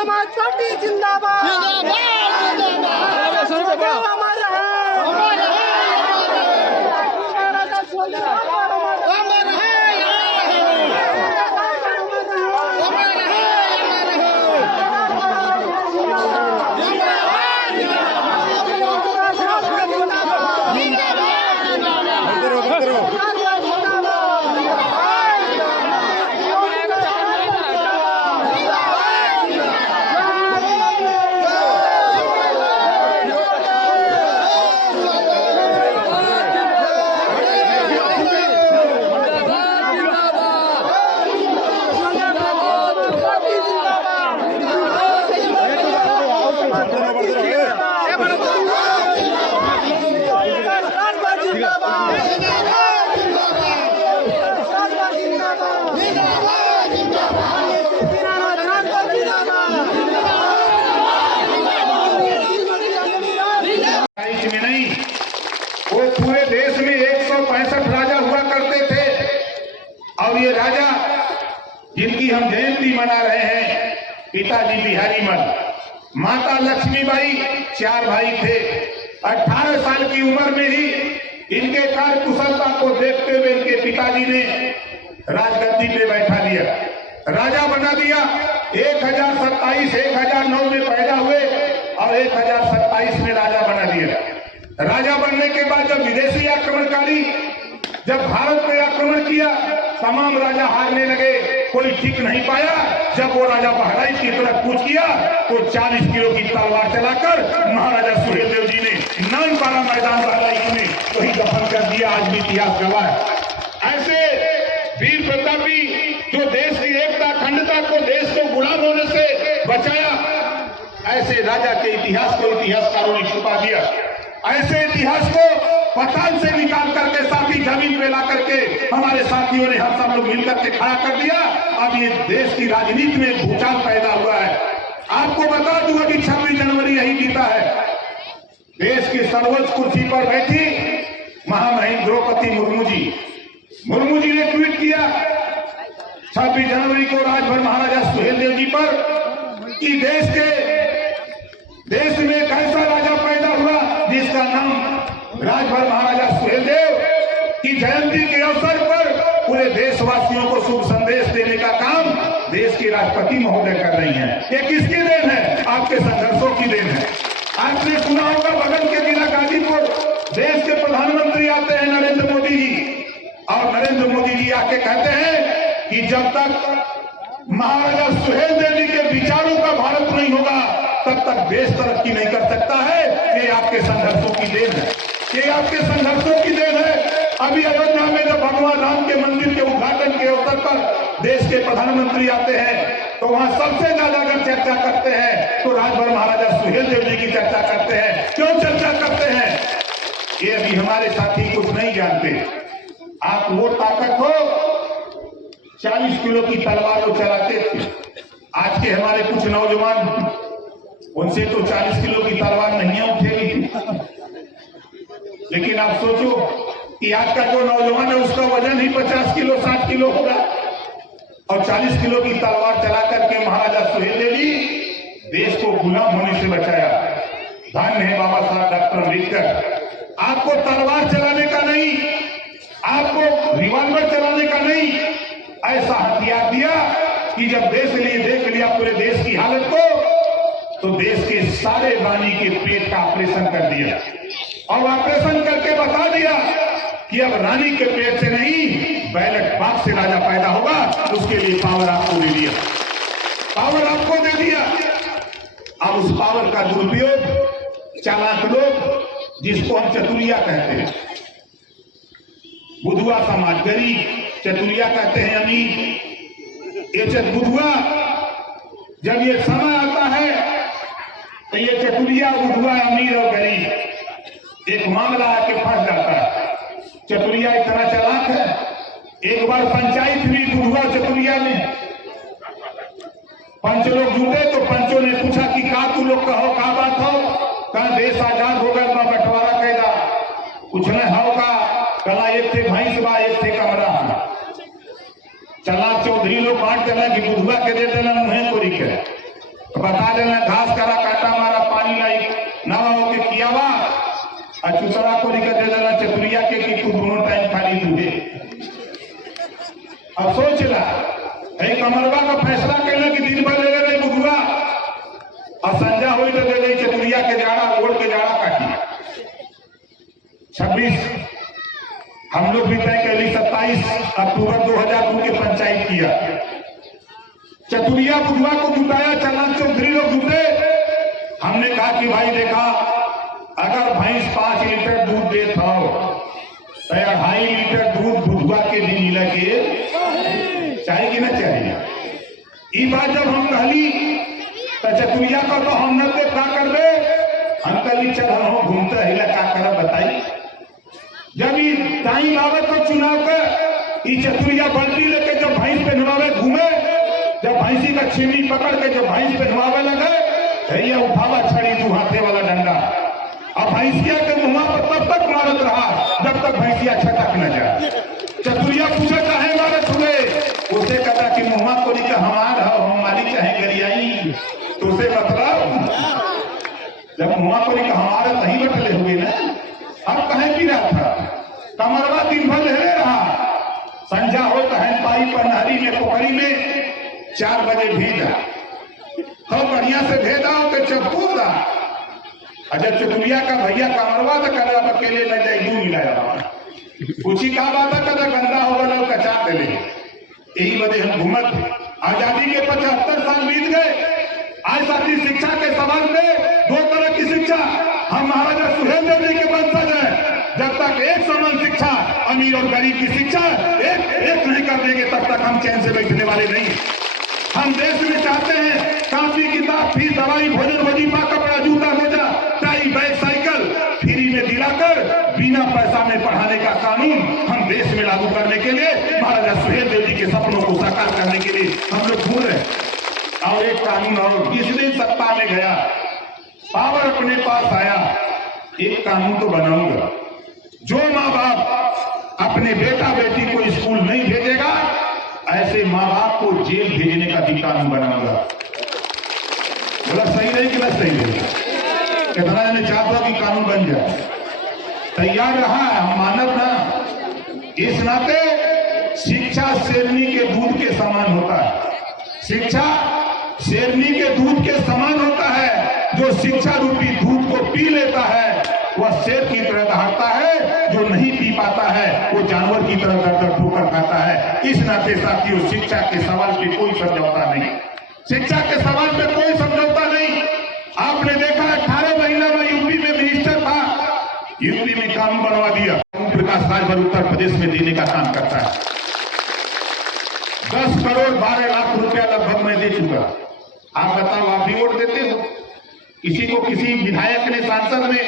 समाज पार्टी जिंदाबाद वो पूरे देश में 165 राजा हुआ करते थे और ये राजा जिनकी हम जयंती मना रहे हैं, पिताजी बिहारी मन, माता लक्ष्मीबाई, 4 भाई थे। 18 साल की उम्र में ही इनके कार्य कुशलता को देखते हुए इनके पिताजी ने राजगद्दी पे बैठा दिया, राजा बना दिया। 1027 1009 में पैदा हुए और 1027 में राजा बना दिया। राजा बनने के बाद जब विदेशी आक्रमणकारी जब भारत पे आक्रमण किया, तमाम राजा हारने लगे, कोई ठीक नहीं पाया। जब वो राजा बहराइच की तरफ कूच किया तो 40 किलो की तलवार चलाकर महाराजा सुहेलदेव जी ने नानपारा मैदान बहराइच में वही दफन कर दिया। आज भी इतिहास गवाह है। ऐसे वीर प्रतापी जो देश की एकता अखंडता को, देश को गुलाम होने से बचाया, ऐसे राजा के इतिहास को इतिहासकारों ने छुपा दिया। ऐसे इतिहास को पताल से निकाल करके साथी जमीन पे ला करके हमारे साथियों ने, हम सब लोग मिलकर के खड़ा कर दिया। अब ये देश की राजनीति में भूचाल पैदा हुआ है। आपको बता दूं कि 26 जनवरी यही बीता है। देश की सर्वोच्च कुर्सी पर बैठी महामहिम द्रौपदी मुर्मू जी ने ट्वीट किया 26 जनवरी को राजभर महाराजा सुहेलदेव जी पर कि देश में एक ऐसा राजा पैदा हुआ जिसका नाम राजभर महाराजा सुहेलदेव की जयंती के अवसर पर पूरे देशवासियों को शुभ संदेश देने का काम देश के राष्ट्रपति महोदय कर रही हैं। ये किसकी देन है? आपके संघर्षों की देन है। आपने सुना होगा बगल के जिला गाजीपुर देश के प्रधानमंत्री आते हैं नरेंद्र मोदी जी, और नरेंद्र मोदी जी आके कहते हैं कि जब तक महाराजा सुहेलदेव जी के विचारों का भारत नहीं होगा तब तक देश तरक्की नहीं कर सकता है। ये आपके संघर्षों की देन है, ये आपके संघर्षों की देन है। अभी अयोध्या में जब भगवान राम के मंदिर के उद्घाटन के अवसर पर देश के प्रधानमंत्री आते हैं तो वहां सबसे ज्यादा अगर चर्चा करते हैं तो राजभर महाराजा सुहेलदेव जी की चर्चा करते हैं। क्यों चर्चा करते हैं? ये अभी हमारे साथी कुछ नहीं जानते। आप वो ताकत हो, 40 किलो की तलवार वो चलाते थे। आज के हमारे कुछ नौजवान, उनसे तो 40 किलो की तलवार नहीं उठेगी। लेकिन आप सोचो कि आज का जो नौजवान है उसका वजन ही 50 किलो 60 किलो होगा, और 40 किलो की तलवार चला करके महाराजा सुहेलदेव जी देश को गुलाम होने से बचाया। धन्य है बाबा साहब डॉक्टर अम्बेडकर। आपको तलवार चलाने का नहीं, आपको रिवॉल्वर चलाने का नहीं, ऐसा हथियार दिया कि जब देश लिए देख लिया पूरे देश की हालत को, तो देश के सारे रानी के पेट का ऑपरेशन कर दिया, और ऑपरेशन करके बता दिया कि अब रानी के पेट से नहीं बैलेट बॉक्स से राजा पैदा होगा। उसके लिए पावर आपको दे दिया, पावर आपको दे दिया। अब उस पावर का दुरुपयोग चालाक लोग, जिसको हम चतुरिया कहते हैं, बुधुआ समाज, गरीब, चतुरिया कहते हैं अमीर। ये बुधुआ जब ये समय आता है तो ये चतुरिया, बुधुआ, अमीर और गरीब एक मामला आके फंस जाता है। चतुरिया इतना चालाक है, एक बार पंचायत हुई बुधुआ चतुरिया में, पंच लोग जुटे तो पंचों ने पूछा कि का तू लोग कहो, का बात हो? कहा देश आजाद हो गया, बंटवारा कैदा कुछ न होगा। कला एक थे भैंस बा, एक थे कमरा। चला चौधरी लोग बांट देना कि बुधुआ के दे देना, मुहे को रिखे बता का फैसला करने की दिन भर ले रहे बुधुआ और संजा हुई तो दे रही चतुरिया के जाड़ा ओढ़ के जाड़ा काटी 26 हम लोग भी तय कर ली 27 अक्टूबर 2002 के पंचायत किया। चतुरिया बुधुआ को जुटाया, चंदन चौधरी लोग जुटे। हमने कहा कि भाई देखा, अगर भैंस 5 लीटर दूध देत हो तो 2.5 लीटर दूध बुधुआ के दिन मिला के चाहिए कि ना चाहिए। ये बात जब हम कहली तो चतुरिया का तो हम न क्या कर दे, हम कहली चल हम घूमते हिला क्या कर बताई। जब ये टाइम आवे तो चुनाव का ये चतुरिया बल्टी लेके जब भैंस पे नवावे घूमे, जब भैंसी का छिमी पकड़ के जब भैंस पे नवावे लगे, भैया उठावा छड़ी 2 हाथे वाला डंडा और भैंसिया के मुंह पर तब तक मारत रहा जब तक भैंसिया छटक न जाए। चतुरिया पूछे चाहे मारत हुए, उसे कहता कि मुंह को नहीं हमार हो, हमारी चाहे गरियाई, तो उसे मतलब जब मुंह को नहीं हमारे नहीं बटले हुए ना, अब कहे पी रहा था कमरवा दिन भर ले रहा। संजा हो कहन पाई पनहरी में पोखरी में 4 बजे भेजा, तो बढ़िया से भेदा तो चपूदा। अजब चतुरिया का भैया कमरवा तो कर अकेले न जाए यूं मिलाया पूछी का बात है, कदा गंदा होगा लोग कचा दे ले। यही वजह हम घूमत आजादी के 75 साल बीत गए। आज साथी शिक्षा के सवाल में 2 तरह की शिक्षा हम महाराजा सुहेल देव जी के वंशज हैं। जब तक एक समान शिक्षा अमीर और गरीब की शिक्षा एक नहीं कर देंगे तब तक हम चैन से बैठने वाले नहीं। हम देश में चाहते हैं कापी किताब फीस दवाई भोजन वजीफा कपड़ा जूता मोजा टाई बैग साइकिल फ्री में दिलाकर बिना पैसा में पढ़ाने का कानून हम देश में लागू करने के लिए महाराजा सुहेल देव जी के सपनों को साकार करने के लिए हम लोग घूम रहे। और एक कानून और जिस दिन सत्ता में गया, पावर अपने पास आया, एक कानून तो बनाऊंगा, जो माँ बाप अपने बेटा बेटी को स्कूल नहीं भेजेगा ऐसे माँ बाप को जेल भेजने का भी कानून बनाऊंगा। बोला सही नहीं कि सही नहीं? कितना मैंने चाहता कि कानून बन जाए, तैयार रहा है, हम मानव ना। इस नाते शिक्षा शेरनी के दूध के समान होता है। शिक्षा शेरनी के दूध के समान होता है। जो शिक्षा रूपी दूध को पी लेता है वह शेर की तरह दहाड़ता है, जो नहीं पी पाता है वो जानवर की तरह दर ठोकर खाता है। इस नाते साथियों शिक्षा के सवाल पे कोई समझौता नहीं, शिक्षा के सवाल पे कोई समझौता नहीं। आपने देखा 18 महीना में यूपी में मिनिस्टर था, यूपी में कानून बनवा दिया। प्रकाश राजभर उत्तर प्रदेश में देने का काम करता है। 10 करोड़ 12 लाख रुपया लगभग मैं दे चुका। आप बताओ, आप भी वोट देते हो? किसी को किसी विधायक ने सांसद ने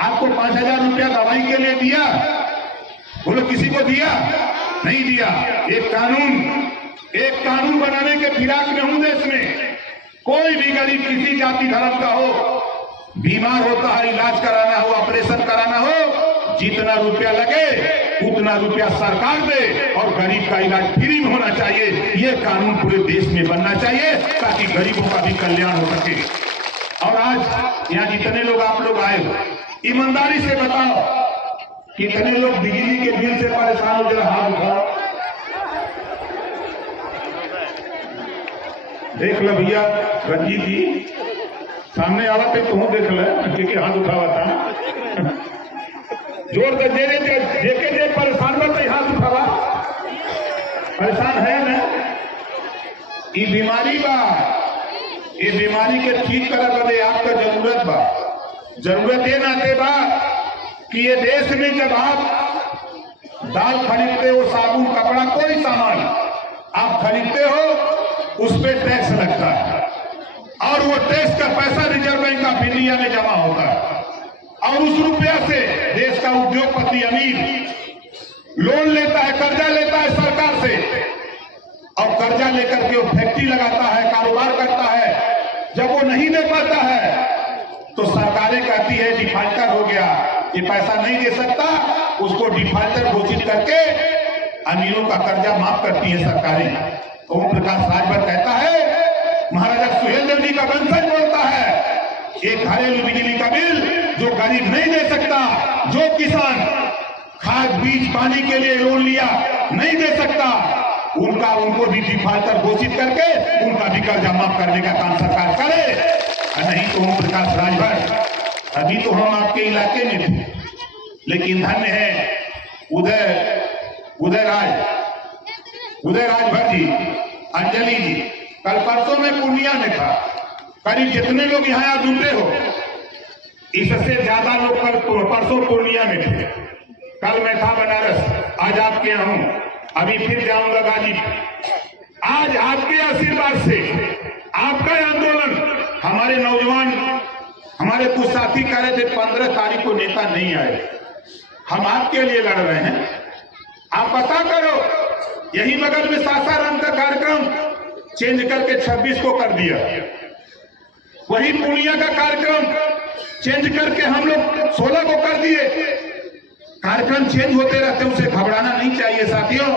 आपको 5,000 रुपया दवाई के लिए दिया? बोलो किसी को दिया? नहीं दिया। एक कानून बनाने के फिराक में हूं देश में। कोई भी गरीब किसी जाति धर्म का हो, बीमार होता है, इलाज कराना हो, ऑपरेशन कराना हो, जितना रुपया लगे उतना रुपया सरकार दे और गरीब का इलाज फ्री में होना चाहिए। ये कानून पूरे देश में बनना चाहिए ताकि गरीबों का भी कल्याण हो सके। और आज यहाँ जितने लोग आप लोग आए हो, ईमानदारी से बताओ कितने लोग बिजली के बिल से परेशान हो, जरा हाथ उठाओ। देख लो भैया, रंजीत जी सामने आवा थे तो देख ले, क्योंकि हाथ उठावा था। जोर कर दे देखे परेशान में हाथ उठावा। परेशान है ना? ये बीमारी बा, ये बीमारी के ठीक करे बदे आपका जरूरत बा। जरूरत ये नाते बा कि ये देश में जब आप दाल खरीदते हो, साबुन कपड़ा कोई सामान आप खरीदते हो, उस पर टैक्स लगता है और वो टैक्स का पैसा रिजर्व बैंक ऑफ इंडिया में जमा होता है। और उस रुपया से देश का उद्योगपति अमीर लोन लेता है, कर्जा लेता है सरकार से, और कर्जा लेकर के वो फैक्ट्री लगाता है, कारोबार करता है। जब वो नहीं दे पाता है तो सरकारें कहती है डिफाल्टर हो गया, ये पैसा नहीं दे सकता, उसको डिफाल्टर घोषित करके अमीरों का कर्जा माफ करती है सरकारें। ओम प्रकाश राजभर कहता है, महाराजा सुहेल देव जी का वंशज बोलता है, एक घरेलू बिजली का बिल जो गरीब नहीं दे सकता, जो किसान खाद बीज पानी के लिए लोन लिया नहीं दे सकता, उनको भी डिफाल्टर घोषित करके उनका भी कर्जा माफ करने का काम सरकार करे। नहीं तो ओम प्रकाश राजभर, अभी तो हम आपके इलाके में थे, लेकिन धन्य है उदय राजभर जी, अंजलि जी, कल परसों में पूर्णिया में था। करीब जितने लोग यहाँ जुटे हो, इससे ज्यादा लोग कल परसों पूर्णिया में थे। कल मैं था बनारस, आज आपके यहाँ हूं, अभी फिर जाऊंगा गाजीपुर। आज आपके आशीर्वाद से, आपका आंदोलन, हमारे नौजवान, हमारे कुछ साथी कह रहे थे 15 तारीख को नेता नहीं आए, हम आपके लिए लड़ रहे हैं। आप पता करो, यही बगल में सासाराम का कार्यक्रम चेंज करके 26 को कर दिया, वही पूर्णिया का कार्यक्रम चेंज करके हम लोग 16 को कर दिए। कार्यक्रम चेंज होते रहते, उसे घबराना नहीं चाहिए साथियों।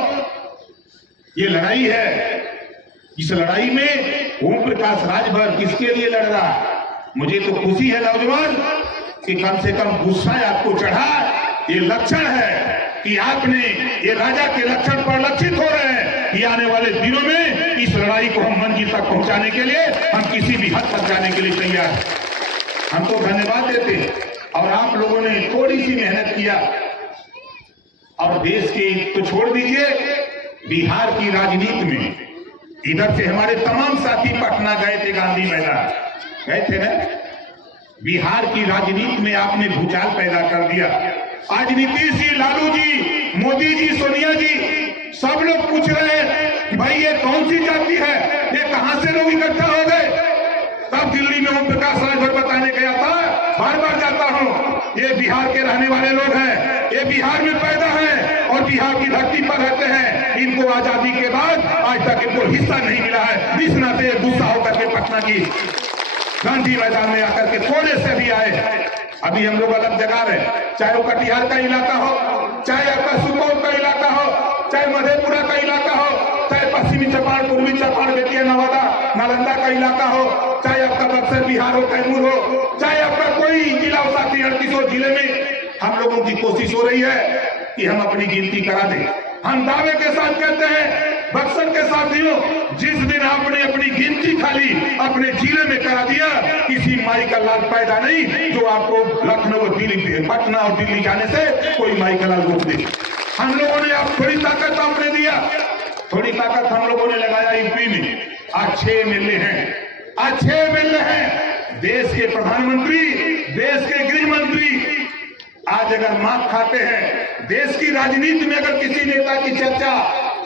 ये लड़ाई है, इस लड़ाई में ओम प्रकाश राजभर किसके लिए लड़ रहा है? मुझे तो खुशी है नौजवान कि कम से कम गुस्सा आपको चढ़ा। ये लक्षण है कि आपने, ये राजा के लक्षण पर लक्षित हो रहे हैं कि आने वाले दिनों में इस लड़ाई को हम मंजिल तक पहुंचाने के लिए, हम किसी भी हद तक जाने के लिए तैयार हैं। हमको धन्यवाद देते हैं, और आप लोगों ने थोड़ी सी मेहनत किया, और देश की तो छोड़ दीजिए, बिहार की राजनीति में इधर से हमारे तमाम साथी पटना गए थे, गांधी मैदान गए थे ना। बिहार की राजनीति में आपने भूचाल पैदा कर दिया। आज नीतीश जी, लालू जी, मोदी जी, सोनिया जी, सब लोग पूछ रहे हैं कि भाई ये कौन सी जाति है, ये कहां से लोग इकट्ठा हो गए। तब दिल्ली में ओम प्रकाश राजभर बताने गया था, बार बार जाता हूं, ये बिहार के रहने वाले लोग हैं, ये बिहार में पैदा हैं और बिहार की धरती पर रहते हैं। इनको आजादी के बाद आज तक इनको हिस्सा नहीं मिला है। इस नाते गुस्सा होकर के पटना की गांधी मैदान में आकर के थोड़े से भी आए। अभी हम लोग अलग जगह रहे, चाहे वो कटिहार का इलाका हो, चाहे आपका सुपौल का इलाका हो, चाहे मधेपुरा का इलाका हो, चाहे पश्चिमी चंपारण, पूर्वी चंपारण, बेतिया, नवादा, नालंदा का इलाका हो, चाहे आपका बक्सर बिहार हो, कैमूर हो, चाहे आपका कोई जिला हो, साथी 38 जिले में हम लोगों की कोशिश हो रही है कि हम अपनी गिनती करा दें। हम दावे के साथ कहते हैं, बक्सर के साथियों, जिस दिन आपने अपनी गिनती खाली अपने जिले में करा दिया, किसी माई का लाल पैदा नहीं जो आपको लखनऊ, दिल्ली, पटना और दिल्ली जाने से कोई माई का लाल रोक दे। हम लोगों ने, आप थोड़ी ताकत आपने दिया, थोड़ी ताकत हम लोगों ने लगाया यूपी में। आज 6 एमएलए हैं, आज 6 एमएलए हैं। देश के प्रधानमंत्री, देश के गृह मंत्री आज अगर मात खाते हैं, देश की राजनीति में अगर किसी नेता की चर्चा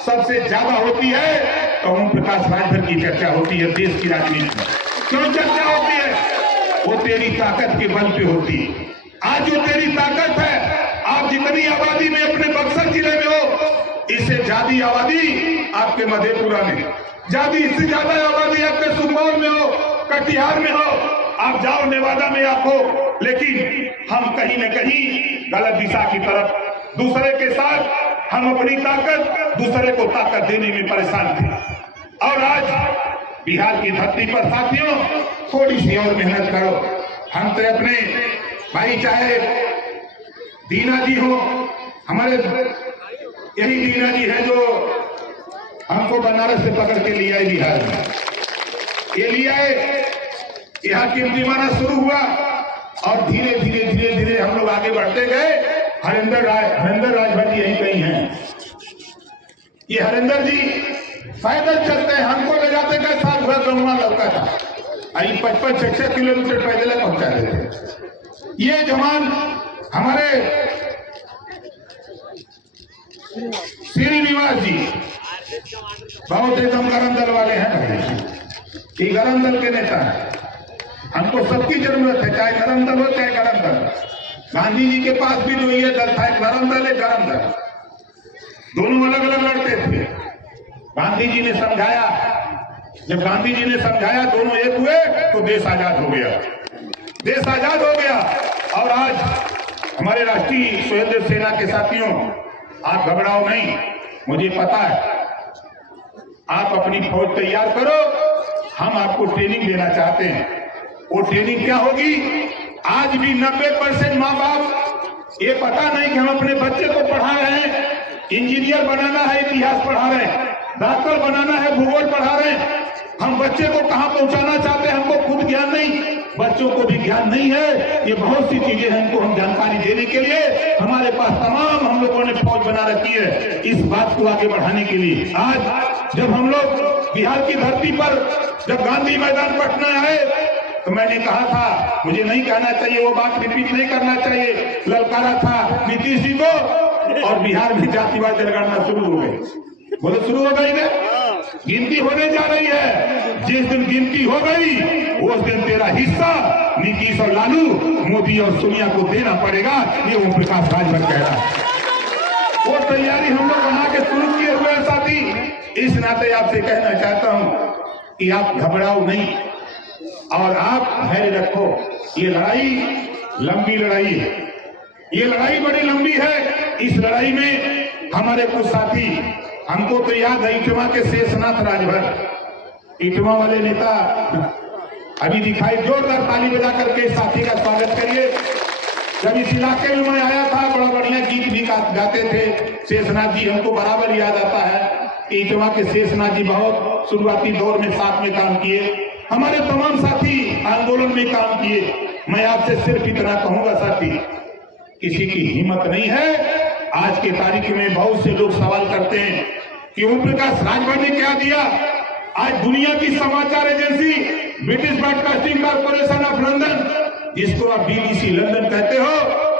सबसे ज्यादा होती है तो ओम प्रकाश राजभर की चर्चा होती है। देश की राजनीति में क्यों चर्चा होती है? वो तेरी ताकत के बल पे होती है। आज जो तेरी ताकत है, आप जितनी आबादी में अपने बक्सर जिले में हो, इससे ज्यादा आबादी आपके मधेपुरा में, इससे ज्यादा आबादी आपके सुपौल में हो, कटिहार में हो, आप जाओ नेवादा में आप हो। लेकिन हम कहीं न कहीं गलत दिशा की तरफ, दूसरे के साथ हम अपनी ताकत दूसरे को ताकत देने में परेशान थे। और आज बिहार की धरती पर साथियों, थोड़ी सी और मेहनत करो। हम तो अपने भाई, चाहे दीना जी हो, हमारे यही दीना जी है जो हमको बनारस से पकड़ के लिया है बिहार में, ये लिया है, यहाँ कीर्तिमाना शुरू हुआ और धीरे धीरे धीरे धीरे हम लोग आगे बढ़ते गए। हरिंदर राजभर जी यही कहीं हैं। ये हरिंदर जी पैदल चलते हैं, हमको ले जाते गए, साल भर गंगा लौका था, 55-66 किलोमीटर पैदल पहुंचा रहे थे। ये जवान हमारे श्रीनिवास जी बहुत एकदम गरम दल वाले हैं, ये गरम दल के नेता है। हमको सबकी जरूरत है, चाहे गरम दल हो चाहे गरम दल। गांधी जी के पास भी जो ये दल था, एक नरम दल, एक गरम दल, दोनों अलग अलग लड़ते थे। गांधी जी ने समझाया, जब गांधी जी ने समझाया, दोनों एक हुए तो देश आजाद हो गया, देश आजाद हो गया। और आज हमारे राष्ट्रीय स्वयं सेना के साथियों, आप घबराओ नहीं, मुझे पता है आप अपनी फौज तैयार करो, हम आपको ट्रेनिंग देना चाहते हैं। वो ट्रेनिंग क्या होगी? आज भी 90% माँ बाप ये पता नहीं कि हम अपने बच्चे को पढ़ा रहे हैं, इंजीनियर बनाना है, इतिहास पढ़ा रहे हैं, डॉक्टर बनाना है, भूगोल पढ़ा रहे हैं। हम बच्चे को कहां पहुंचाना चाहते हैं, हमको खुद ज्ञान नहीं, बच्चों को भी ज्ञान नहीं है। ये बहुत सी चीजें हैं, इनको हम जानकारी देने के लिए हमारे पास तमाम हम लोगों ने फौज बना रखी है इस बात को आगे बढ़ाने के लिए। आज जब हम लोग बिहार की धरती पर जब गांधी मैदान पटना आए तो मैंने कहा था, मुझे नहीं कहना चाहिए, वो बात रिपीट नहीं करना चाहिए, ललकारा था नीतीश जी को और बिहार में जातिवाद जनगणना शुरू हो गई। बोलो शुरू हो गई ना, गिनती होने जा रही है। जिस दिन गिनती हो गई उस दिन तेरा हिस्सा नीतीश और लालू, मोदी और सोनिया को देना पड़ेगा, ये ओम प्रकाश राजभर कह रहा है। वो तैयारी हम लोग बना के शुरू किए हुए हैं साथी। इस नाते आपसे कहना चाहता हूं कि आप घबराओ नहीं और आप धैर्य रखो। ये लड़ाई लंबी लड़ाई है, ये लड़ाई बड़ी लंबी है। इस लड़ाई में हमारे कुछ साथी, हमको तो याद है इटवा के शेषनाथ राजभर, इटवा वाले नेता अभी दिखाई, जोरदार ताली बजा करके साथी का स्वागत करिए। जब इस इलाके में मैं आया था बड़ा बढ़िया गीत भी गाते थे शेषनाथ जी, हमको बराबर याद आता है। इटवा के शेषनाथ जी बहुत शुरुआती दौर में साथ में काम किए, हमारे तमाम साथी आंदोलन में काम किए। मैं आपसे सिर्फ इतना कहूंगा साथी, किसी की हिम्मत नहीं है। आज के तारीख में बहुत से लोग सवाल करते हैं कि ओम प्रकाश राजभर ने क्या दिया। आज दुनिया की समाचार agency British broadcasting corporation of London, जिसको आप BBC लंदन कहते हो,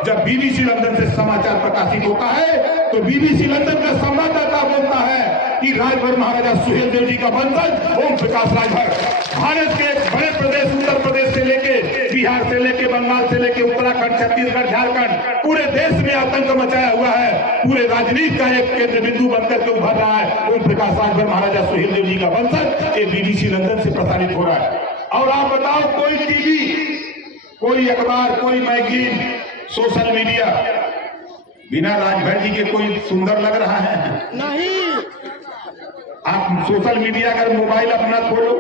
जब BBC लंदन से समाचार प्रकाशित होता है तो BBC लंदन का संवाददाता बोलता है कि राजभर महाराजा सुहेलदेव जी का वंशज ओम प्रकाश राजभर भारत के बड़े प्रदेश उत्तर प्रदेश से लेके बिहार से लेके बंगाल से लेके उत्तराखंड, छत्तीसगढ़, झारखंड, पूरे देश में आतंक मचाया हुआ है। पूरे राजनीति का एक केंद्र बिंदु बनकर के उभर रहा है ओम प्रकाश राजभर महाराजा सुहेलदेव जी का वंशज। ये BBC लंदन से प्रसारित हो रहा है। और आप बताओ, कोई टीवी, कोई अखबार, कोई मैगजीन, सोशल मीडिया बिना राजभर जी के कोई सुंदर लग रहा है? नहीं। आप सोशल मीडिया अगर मोबाइल अपना खोलो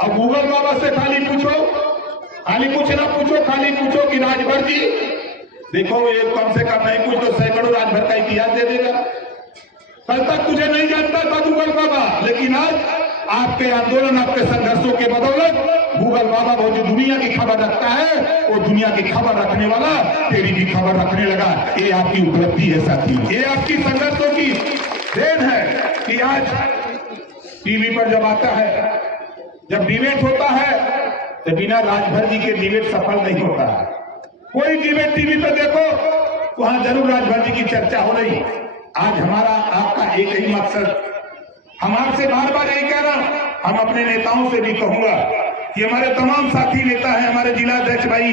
और गूगल बाबा से खाली पूछो, खाली पूछना पूछो, खाली पूछो कि राजभर जी, देखो ये कम से कम नहीं कुछ तो सैकड़ों राजभर का इतिहास दे देगा। कल तक तुझे नहीं जानता था गूगल बाबा, लेकिन आज आपके आंदोलन, आपके संघर्षों के बदौलत गूगल बाबा वो जो दुनिया की खबर रखता है, वो दुनिया की खबर रखने वाला तेरी भी खबर रखने लगा। ये आपकी उपलब्धि है साथी, ये आपकी संघर्षों की देन है कि आज टीवी पर जब आता है, जब डिबेट होता है तो बिना राजभर जी के डिबेट सफल नहीं होता है। कोई डिबेट टीवी पे देखो, वहां जरूर राजभर जी की चर्चा हो रही। आज हमारा आपका एक ही मकसद, हम आपसे बार बार यही कह रहा हूं, हम अपने नेताओं से भी कहूंगा कि हमारे तमाम साथी नेता हैं, हमारे जिला अध्यक्ष भाई